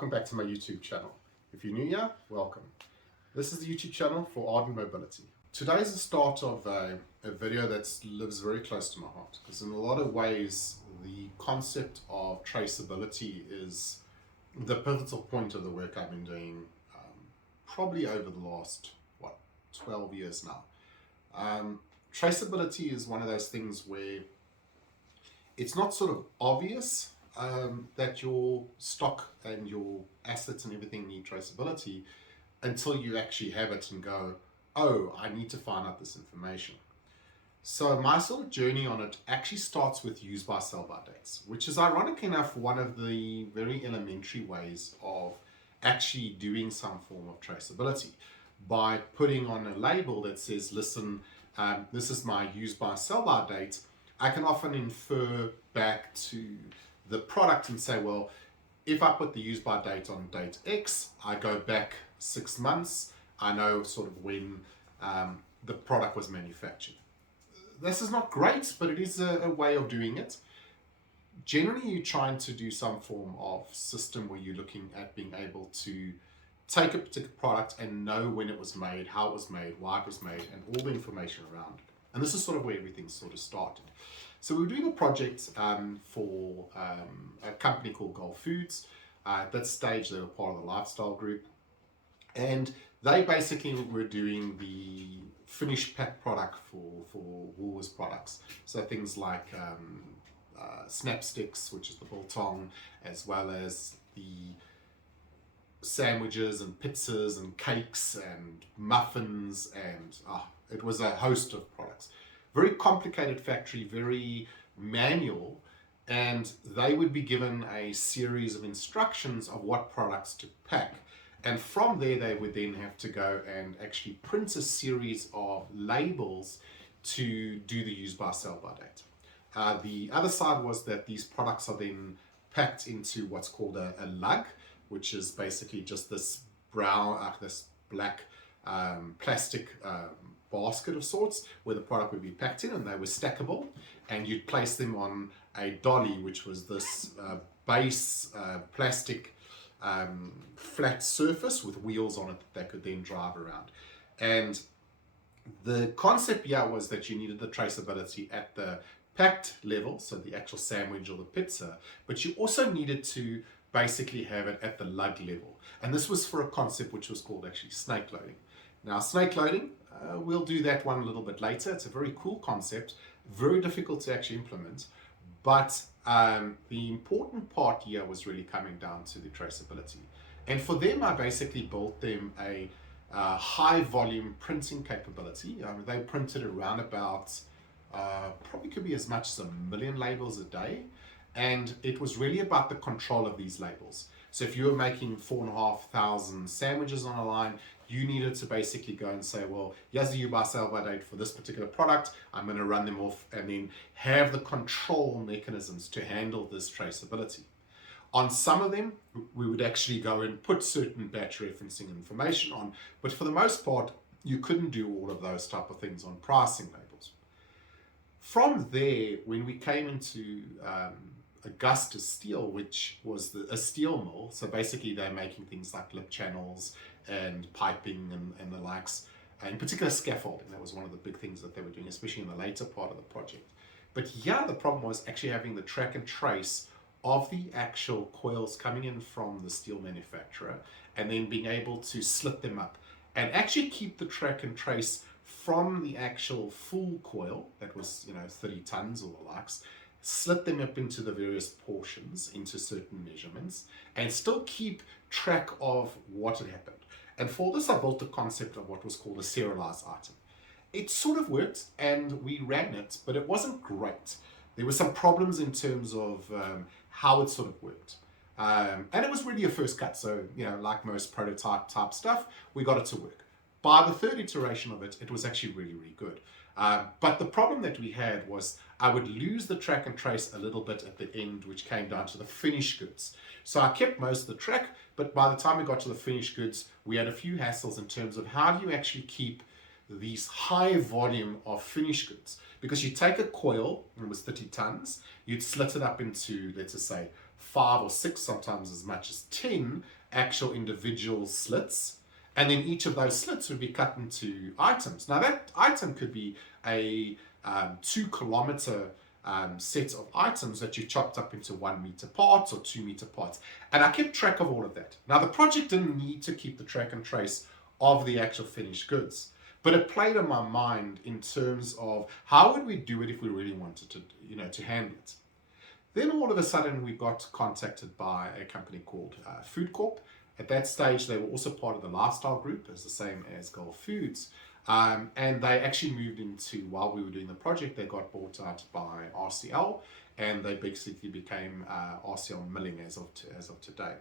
welcome back to my YouTube channel. If you're new here, welcome. This is the YouTube channel for Ardent Mobility. Today is the start of a video that lives very close to my heart, because in a lot of ways the concept of traceability is the pivotal point of the work I've been doing probably over the last 12 years now. Traceability is one of those things where it's not sort of obvious that your stock and your assets and everything need traceability until you actually have it and go, oh, I need to find out this information. So my sort of journey on it actually starts with use by sell by dates, which is ironically enough one of the very elementary ways of actually doing some form of traceability, by putting on a label that says, listen, this is my use by sell by date. I can often infer back to the product and say, well, if I put the use by date on date X, I go back 6 months, I know sort of when the product was manufactured. This is not great, but it is a way of doing it. Generally, you're trying to do some form of system where you're looking at being able to take a particular product and know when it was made, how it was made, why it was made, and all the information around it. And this is sort of where everything sort of started. So we were doing a project for a company called Gulf Foods. At that stage, they were part of the lifestyle group. And they basically were doing the finished pack product for Woolworths products. So things like snap sticks, which is the biltong, as well as the sandwiches and pizzas and cakes and muffins, and it was a host of products. Very complicated factory, very manual, and they would be given a series of instructions of what products to pack. And from there, they would then have to go and actually print a series of labels to do the use by sell by date. The other side was that these products are then packed into what's called a lug, which is basically just this this black plastic basket of sorts where the product would be packed in, and they were stackable, and you'd place them on a dolly, which was this base plastic flat surface with wheels on it that they could then drive around. And the concept here was that you needed the traceability at the packed level, so the actual sandwich or the pizza, but you also needed to basically have it at the lug level. And this was for a concept which was called actually snake loading. Now, snake loading, we'll do that one a little bit later. It's a very cool concept, very difficult to actually implement, but the important part here was really coming down to the traceability. And for them, I basically built them a high volume printing capability. They printed around about, probably could be as much as 1 million labels a day. And it was really about the control of these labels. So if you were making 4,500 sandwiches on a line, you needed to basically go and say, well, here's the use by sell by date for this particular product. I'm going to run them off and then have the control mechanisms to handle this traceability. On some of them, we would actually go and put certain batch referencing information on, but for the most part, you couldn't do all of those type of things on pricing labels. From there, when we came into Augusta Steel, which was a steel mill, so basically they're making things like lip channels and piping and the likes, in particular scaffolding. That was one of the big things that they were doing, especially in the later part of the project. But yeah, the problem was actually having the track and trace of the actual coils coming in from the steel manufacturer, and then being able to slit them up and actually keep the track and trace from the actual full coil that was 30 tons or the likes, slit them up into the various portions, into certain measurements, and still keep track of what had happened. And for this, I built the concept of what was called a serialized item. It sort of worked, and we ran it, but it wasn't great. There were some problems in terms of how it sort of worked. And it was really a first cut, so like most prototype type stuff, we got it to work. By the third iteration of it, it was actually really, really good. But the problem that we had was I would lose the track and trace a little bit at the end, which came down to the finished goods. So I kept most of the track, but by the time we got to the finished goods, we had a few hassles in terms of how do you actually keep these high volume of finished goods. Because you take a coil, and it was 30 tons, you'd slit it up into, let's just say, 5 or 6, sometimes as much as 10 actual individual slits. And then each of those slits would be cut into items. Now that item could be a 2 kilometer set of items that you chopped up into 1 meter parts or 2 meter parts. And I kept track of all of that. Now the project didn't need to keep the track and trace of the actual finished goods, but it played on my mind in terms of how would we do it if we really wanted to, to handle it. Then all of a sudden we got contacted by a company called Food Corp. At that stage, they were also part of the lifestyle group, as the same as Gulf Foods. And they actually moved into, while we were doing the project, they got bought out by RCL, and they basically became RCL Milling as of today.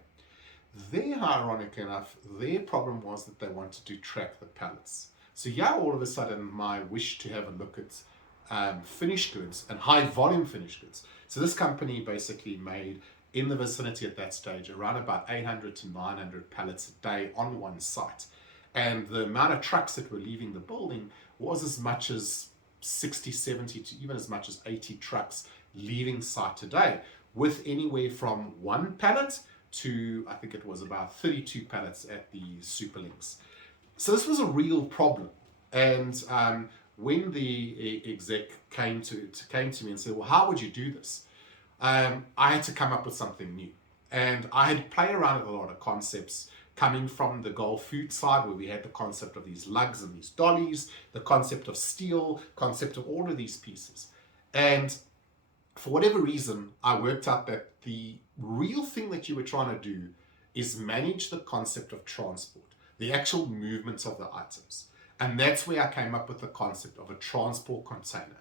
Ironically enough, their problem was that they wanted to track the pallets. So yeah, all of a sudden, my wish to have a look at finished goods and high volume finished goods. So this company basically made, in the vicinity at that stage, around about 800 to 900 pallets a day on one site. And the amount of trucks that were leaving the building was as much as 60, 70 to even as much as 80 trucks leaving site a day, with anywhere from 1 pallet to, I think it was about 32 pallets at the Superlinks. So this was a real problem. And when the exec came to me and said, well, how would you do this? I had to come up with something new. And I had played around with a lot of concepts coming from the Gulf Food side, where we had the concept of these lugs and these dollies, the concept of steel, concept of all of these pieces. And for whatever reason, I worked out that the real thing that you were trying to do is manage the concept of transport, the actual movements of the items. And that's where I came up with the concept of a transport container.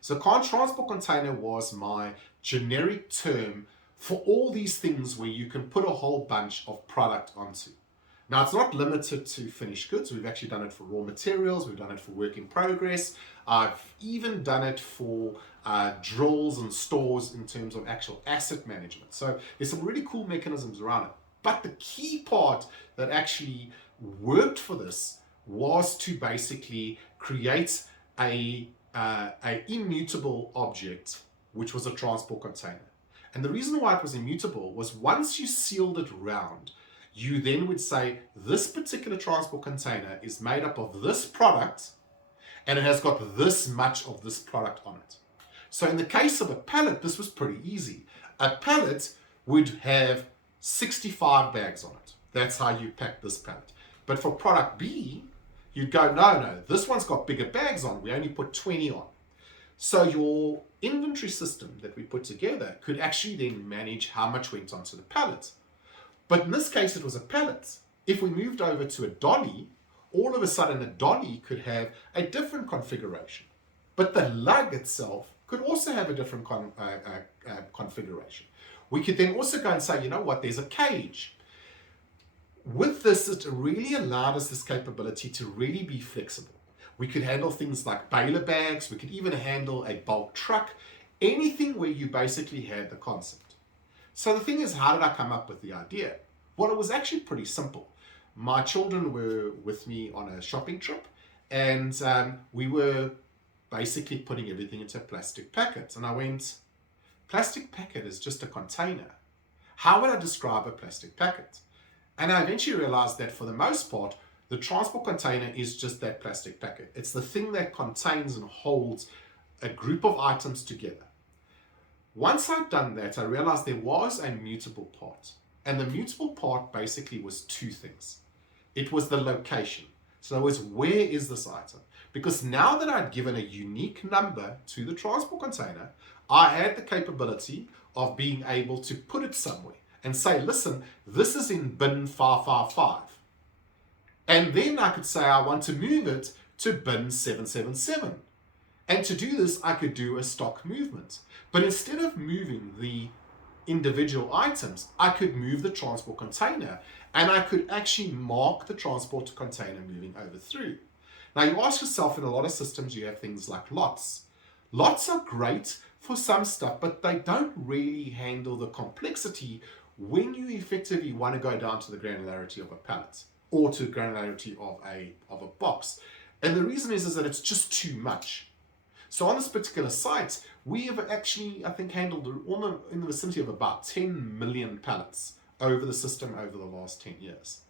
So transport container was my generic term for all these things where you can put a whole bunch of product onto. Now, it's not limited to finished goods. We've actually done it for raw materials. We've done it for work in progress. I've even done it for drills and stores in terms of actual asset management. So there's some really cool mechanisms around it. But the key part that actually worked for this was to basically create a immutable object, which was a transport container. And the reason why it was immutable was once you sealed it round, you then would say, this particular transport container is made up of this product, and it has got this much of this product on it. So in the case of a pallet, this was pretty easy. A pallet would have 65 bags on it. That's how you pack this pallet. But for product B, you'd go, no, this one's got bigger bags on. We only put 20 on. So your inventory system that we put together could actually then manage how much went onto the pallet. But in this case, it was a pallet. If we moved over to a dolly, all of a sudden a dolly could have a different configuration. But the lug itself could also have a different configuration. We could then also go and say, you know what, there's a cage. With this, it really allowed us this capability to really be flexible. We could handle things like baler bags. We could even handle a bulk truck, anything where you basically had the concept. So the thing is, how did I come up with the idea? Well, it was actually pretty simple. My children were with me on a shopping trip, and we were basically putting everything into a plastic packet. And I went, plastic packet is just a container. How would I describe a plastic packet? And I eventually realized that for the most part, the transport container is just that plastic packet. It's the thing that contains and holds a group of items together. Once I'd done that, I realized there was a mutable part. And the mutable part basically was 2 things. It was the location. So it was, where is this item? Because now that I'd given a unique number to the transport container, I had the capability of being able to put it somewhere and say, listen, this is in bin 555. And then I could say I want to move it to bin 777. And to do this, I could do a stock movement. But instead of moving the individual items, I could move the transport container, and I could actually mark the transport container moving over through. Now you ask yourself, in a lot of systems, you have things like lots. Lots are great for some stuff, but they don't really handle the complexity when you effectively want to go down to the granularity of a pallet or to the granularity of a box. And the reason is that it's just too much. So on this particular site, we have actually, I think, handled in the vicinity of about 10 million pallets over the system over the last 10 years.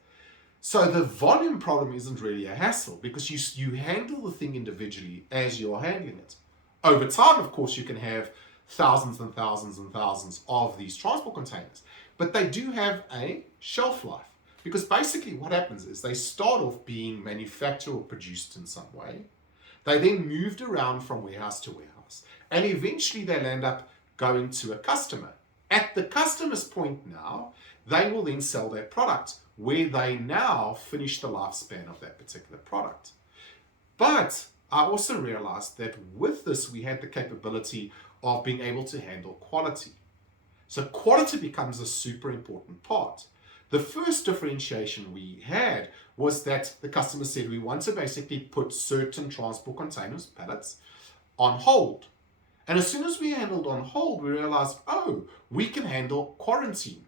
So the volume problem isn't really a hassle because you handle the thing individually as you're handling it. Over time, of course, you can have thousands and thousands and thousands of these transport containers, but they do have a shelf life. Because basically what happens is they start off being manufactured or produced in some way. They then moved around from warehouse to warehouse, and eventually they'll end up going to a customer. At the customer's point now, they will then sell their product where they now finish the lifespan of that particular product. But I also realized that with this, we had the capability of being able to handle quality. So quality becomes a super important part. The first differentiation we had was that the customer said we want to basically put certain transport containers, pallets, on hold. And as soon as we handled on hold, we realized, oh, we can handle quarantine.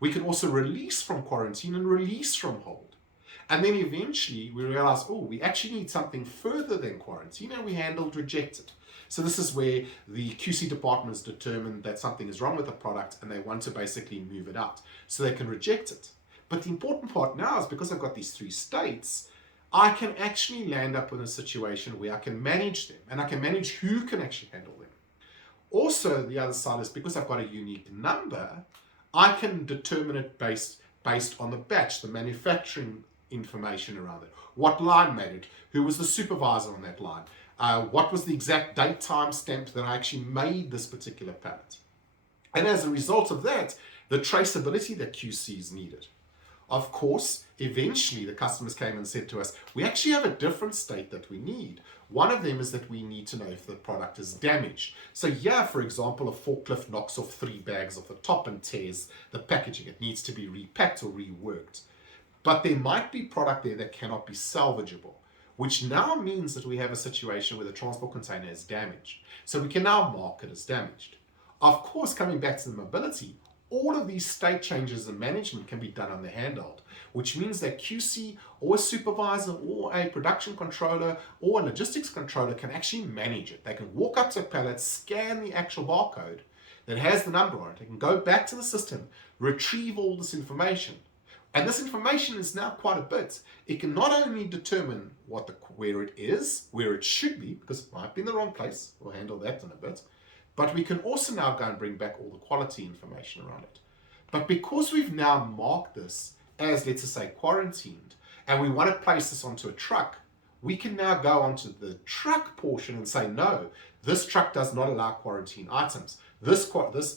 We can also release from quarantine and release from hold. And then eventually we realized, oh, we actually need something further than quarantine, and we handled rejected. So this is where the QC department has determined that something is wrong with the product and they want to basically move it out so they can reject it. But the important part now is because I've got these 3 states, I can actually land up in a situation where I can manage them and I can manage who can actually handle them. Also, the other side is because I've got a unique number, I can determine it based on the batch, the manufacturing information around it. What line made it? Who was the supervisor on that line? What was the exact date time stamp that I actually made this particular pallet? And as a result of that, the traceability that QCs needed. Of course, eventually the customers came and said to us, we actually have a different state that we need. One of them is that we need to know if the product is damaged. So here, for example, a forklift knocks off 3 bags off the top and tears the packaging. It needs to be repacked or reworked. But there might be product there that cannot be salvageable, which now means that we have a situation where the transport container is damaged. So we can now mark it as damaged. Of course, coming back to the mobility, all of these state changes in management can be done on the handheld, which means that QC or a supervisor or a production controller or a logistics controller can actually manage it. They can walk up to a pallet, scan the actual barcode that has the number on it. They can go back to the system, retrieve all this information. And this information is now quite a bit. It can not only determine where it is, where it should be, because it might be in the wrong place. We'll handle that in a bit. But we can also now go and bring back all the quality information around it. But because we've now marked this as, let's just say, quarantined, and we want to place this onto a truck, we can now go onto the truck portion and say, no, this truck does not allow quarantine items. This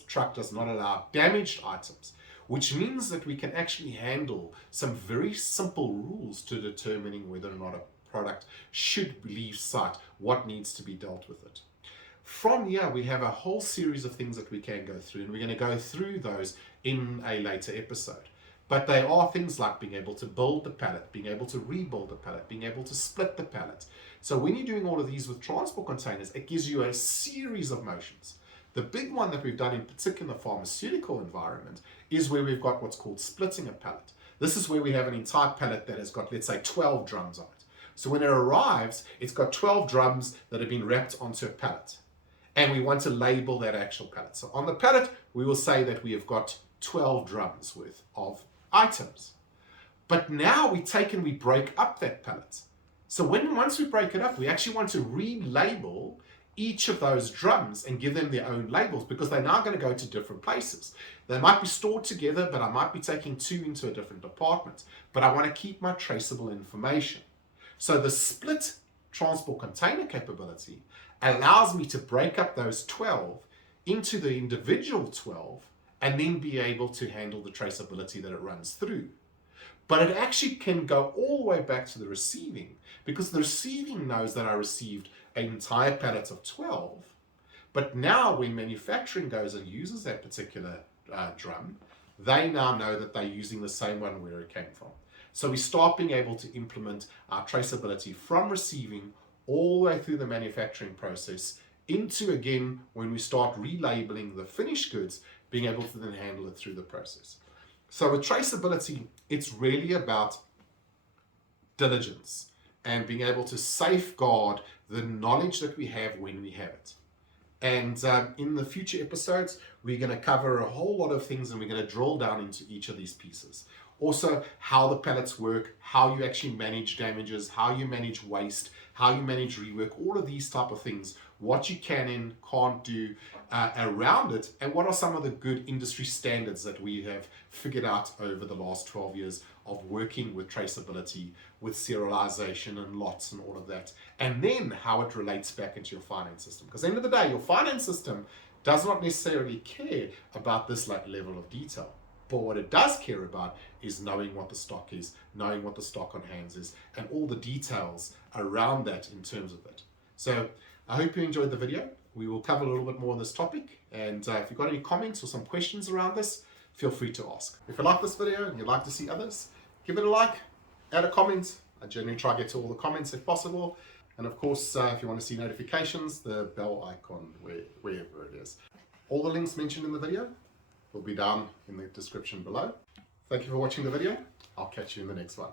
truck does not allow damaged items, which means that we can actually handle some very simple rules to determining whether or not a product should leave site, what needs to be dealt with it. From here, we have a whole series of things that we can go through, and we're going to go through those in a later episode. But they are things like being able to build the pallet, being able to rebuild the pallet, being able to split the pallet. So when you're doing all of these with transport containers, it gives you a series of motions. The big one that we've done in particular pharmaceutical environment is where we've got what's called splitting a pallet. This is where we have an entire pallet that has got, let's say, 12 drums on it. So when it arrives, it's got 12 drums that have been wrapped onto a pallet. And we want to label that actual pallet. So on the pallet, we will say that we have got 12 drums worth of items. But now we take and we break up that pallet. So once we break it up, we actually want to relabel each of those drums and give them their own labels, because they're now going to go to different places. They might be stored together, but I might be taking 2 into a different department. But I want to keep my traceable information. So the split transport container capability allows me to break up those 12 into the individual 12 and then be able to handle the traceability that it runs through. But it actually can go all the way back to the receiving, because the receiving knows that I received an entire pallet of 12. But now when manufacturing goes and uses that particular drum, they now know that they're using the same one where it came from. So we start being able to implement our traceability from receiving all the way through the manufacturing process into, again, when we start relabeling the finished goods, being able to then handle it through the process. So with traceability, it's really about diligence. and being able to safeguard the knowledge that we have when we have it. And in the future episodes, we're going to cover a whole lot of things, and we're going to drill down into each of these pieces. Also, how the pallets work, how you actually manage damages, how you manage waste, how you manage rework, all of these type of things, what you can and can't do around it, and what are some of the good industry standards that we have figured out over the last 12 years of working with traceability, with serialization and lots and all of that, and then how it relates back into your finance system. Because at the end of the day, your finance system does not necessarily care about this level of detail. But what it does care about is knowing what the stock is, knowing what the stock on hands is, and all the details around that in terms of it. So I hope you enjoyed the video. We will cover a little bit more on this topic. And if you've got any comments or some questions around this, feel free to ask. If you like this video and you'd like to see others, give it a like, add a comment. I generally try to get to all the comments if possible. And of course, if you want to see notifications, the bell icon, wherever it is. All the links mentioned in the video will be down in the description below. Thank you for watching the video. I'll catch you in the next one.